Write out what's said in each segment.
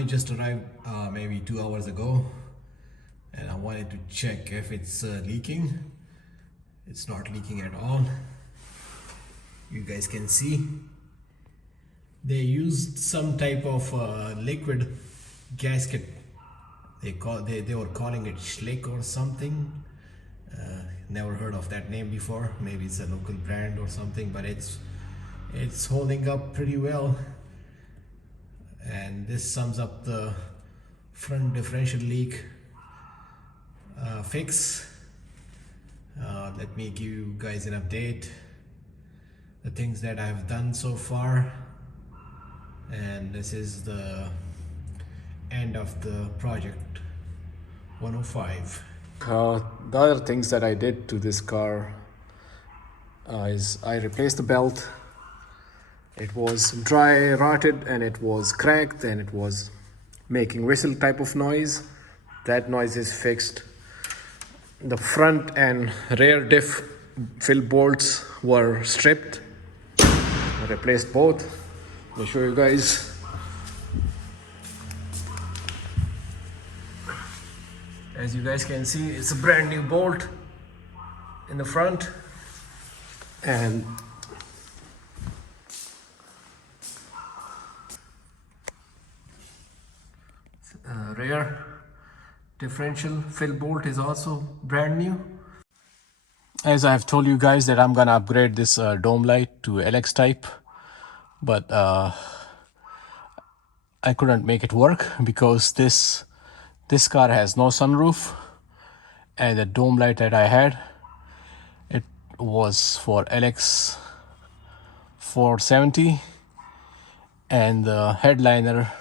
I just arrived maybe 2 hours ago, and I wanted to check if it's leaking. It's not leaking at all. You guys can see they used some type of liquid gasket. They were calling it Schlick or something. Never heard of that name before. Maybe it's a local brand or something, but it's holding up pretty well. And this sums up the front differential leak fix. Let me give you guys an update, the things that I've done so far, and this is the end of the project 105. The other things that I did to this car is I replaced the belt. It was dry rotted and it was cracked and it was making whistle type of noise. That noise is fixed. The front and rear diff fill bolts were stripped. I replaced both. Let me show you guys. As you guys can see, it's a brand new bolt in the front and rear differential fill bolt is also brand new. As I have told you guys that I'm gonna upgrade this dome light to LX type, but I couldn't make it work because this car has no sunroof, and the dome light that I had, it was for LX 470, and the headliner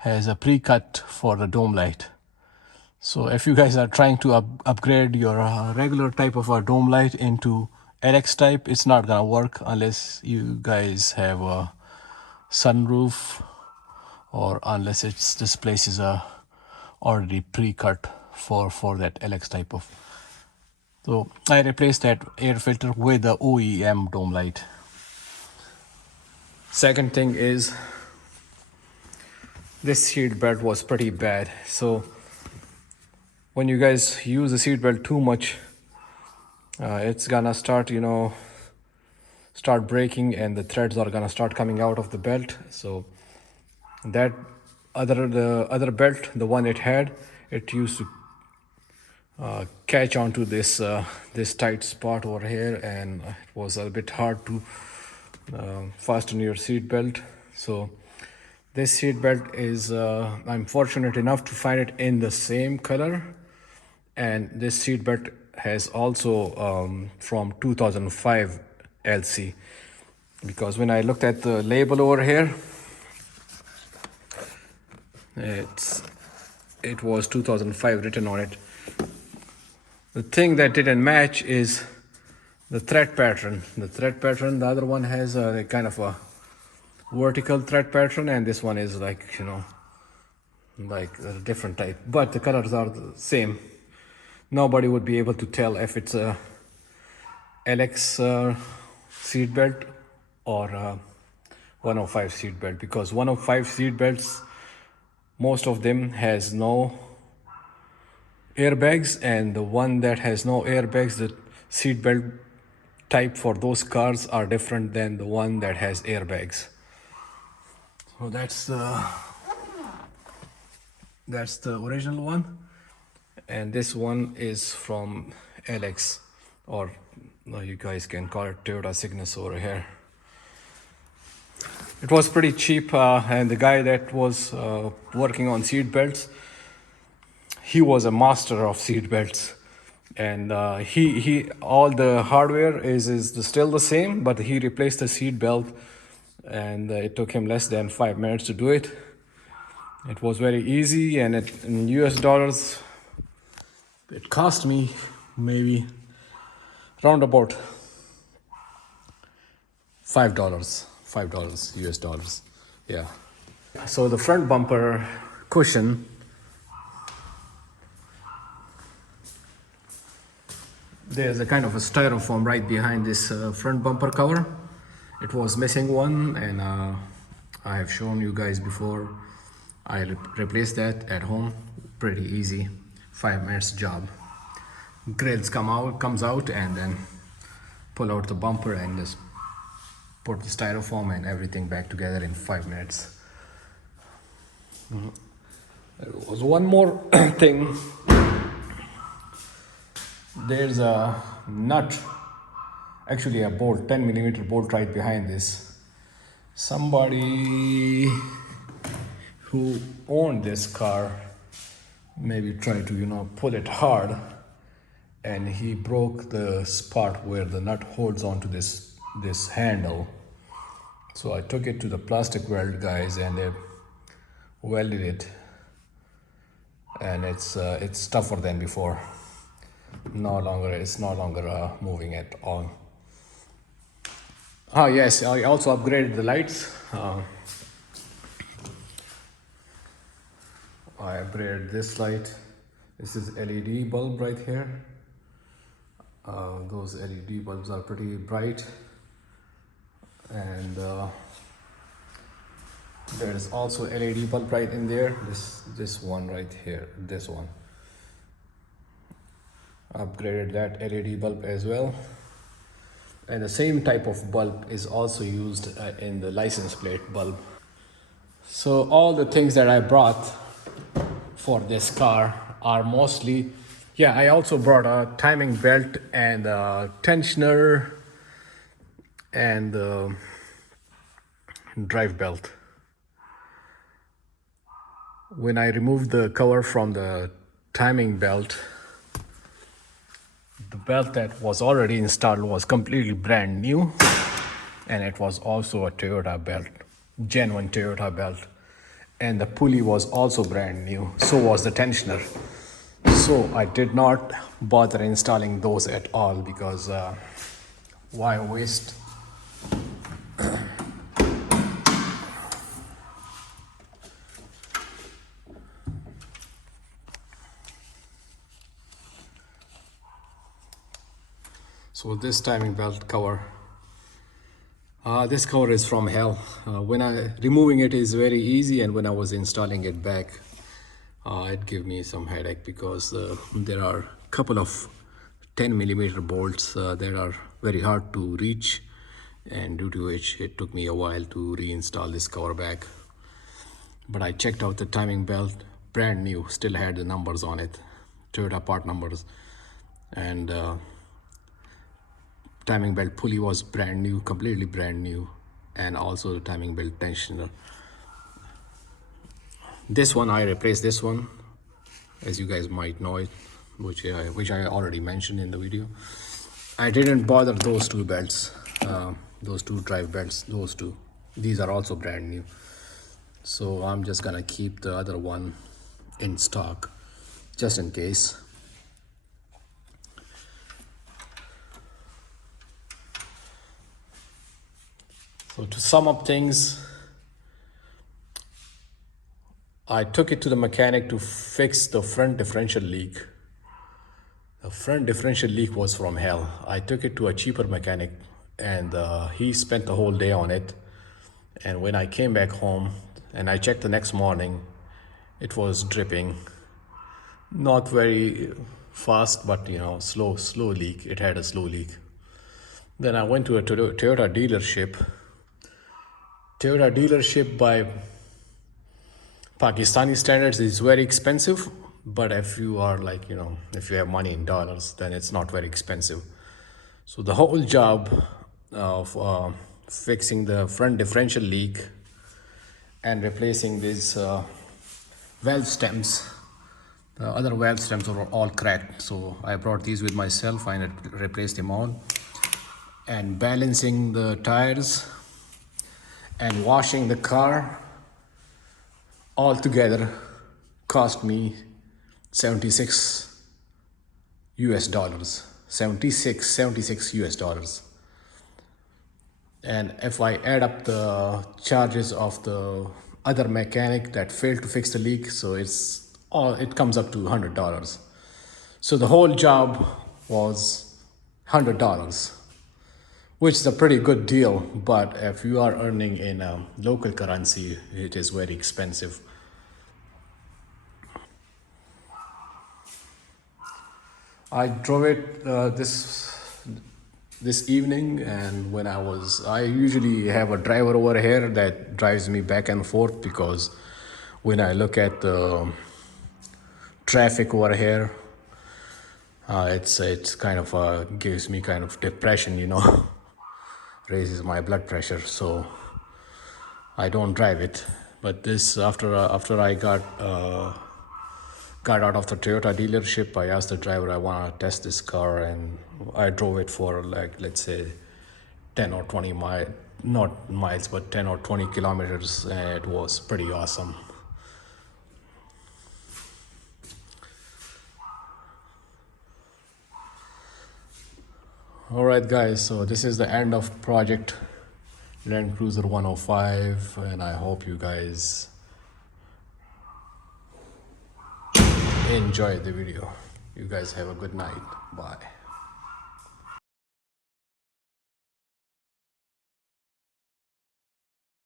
has a pre-cut for the dome light. So if you guys are trying to upgrade your regular type of a dome light into LX type, it's not gonna work unless you guys have a sunroof, or unless this place is already pre-cut for that LX type of. So I replaced that air filter with the OEM dome light. Second thing is, this seat belt was pretty bad. So when you guys use the seat belt too much, it's gonna start breaking, and the threads are gonna start coming out of the belt. So that the other belt, the one it had, it used to catch onto this tight spot over here, and it was a bit hard to fasten your seat belt. So this seat belt is I'm fortunate enough to find it in the same color, and this seat belt has also from 2005 LC, because when I looked at the label over here, it was 2005 written on it. The thing that didn't match is the thread pattern. The other one has a kind of a vertical thread pattern, and this one is like a different type, but the colors are the same. Nobody would be able to tell if it's a LX seat belt or a 105 seat belt, because 105 seat belts, most of them has no airbags, and the one that has no airbags, the seat belt type for those cars are different than the one that has airbags. So that's the original one, and this one is from LX, or you guys can call it Toyota Cygnus over here. It was pretty cheap, and the guy that was working on seat belts, he was a master of seat belts, and he all the hardware is still the same, but he replaced the seat belt, and it took him less than 5 minutes to do it. It was very easy, and in US dollars it cost me maybe round about $5 US dollars. Yeah. So the front bumper cushion, there's a kind of a styrofoam right behind this front bumper cover. It was missing one, and I have shown you guys before I replaced that at home, pretty easy, 5 minutes job. Grills comes out, and then pull out the bumper and just put the styrofoam and everything back together in 5 minutes. There was one more thing. There's a nut, actually a bolt, 10 millimeter bolt right behind this. Somebody who owned this car maybe tried to pull it hard, and he broke the spot where the nut holds onto this handle. So I took it to the plastic weld guys, and they welded it, and it's tougher than before. It's no longer moving at all. Oh yes, I also upgraded the lights. I upgraded this light. This is LED bulb right here. Those LED bulbs are pretty bright, and there is also LED bulb right in there. This one right here, this one. Upgraded that LED bulb as well, and the same type of bulb is also used in the license plate bulb. So all the things that I brought for this car are mostly, I also brought a timing belt and a tensioner and drive belt. When I removed the cover from the timing belt, the belt that was already installed was completely brand new, and it was also a Toyota belt, genuine Toyota belt, and the pulley was also brand new, so was the tensioner. So I did not bother installing those at all, because why waste? So this timing belt cover, this cover is from hell. Removing it is very easy, and when I was installing it back, it gave me some headache, because there are a couple of 10 millimeter bolts that are very hard to reach, and due to which it took me a while to reinstall this cover back. But I checked out the timing belt, brand new, still had the numbers on it, Toyota part numbers, and timing belt pulley was brand new, completely brand new, and also the timing belt tensioner. This one, I replaced this one, as you guys might know it, which I already mentioned in the video. I didn't bother those two belts, those two drive belts, those two. These are also brand new. So I'm just gonna keep the other one in stock, just in case. So to sum up things, I took it to the mechanic to fix the front differential leak. The front differential leak was from hell. I took it to a cheaper mechanic, and he spent the whole day on it. And when I came back home and I checked the next morning, it was dripping. Not very fast, but slow leak. It had a slow leak. Then I went to a Toyota dealership. Toyota dealership by Pakistani standards is very expensive, but if you are if you have money in dollars, then it's not very expensive. So the whole job of fixing the front differential leak and replacing these valve stems, the other valve stems were all cracked, so I brought these with myself and replaced them all. And balancing the tires and washing the car all together cost me $76 US. 76 US dollars. And if I add up the charges of the other mechanic that failed to fix the leak, so it comes up to $100. So the whole job was $100, which is a pretty good deal, but if you are earning in local currency, it is very expensive. I drove it this evening, and when I usually have a driver over here that drives me back and forth, because when I look at the traffic over here, it's kind of gives me kind of depression, raises my blood pressure, so I don't drive it. But this after I got out of the Toyota dealership, I asked the driver, I want to test this car, and I drove it for, like, let's say 10 or 20 miles, not miles, but 10 or 20 kilometers, and it was pretty awesome. All right, guys, so this is the end of project Land Cruiser 105, and I hope you guys enjoyed the video. You guys have a good night. Bye.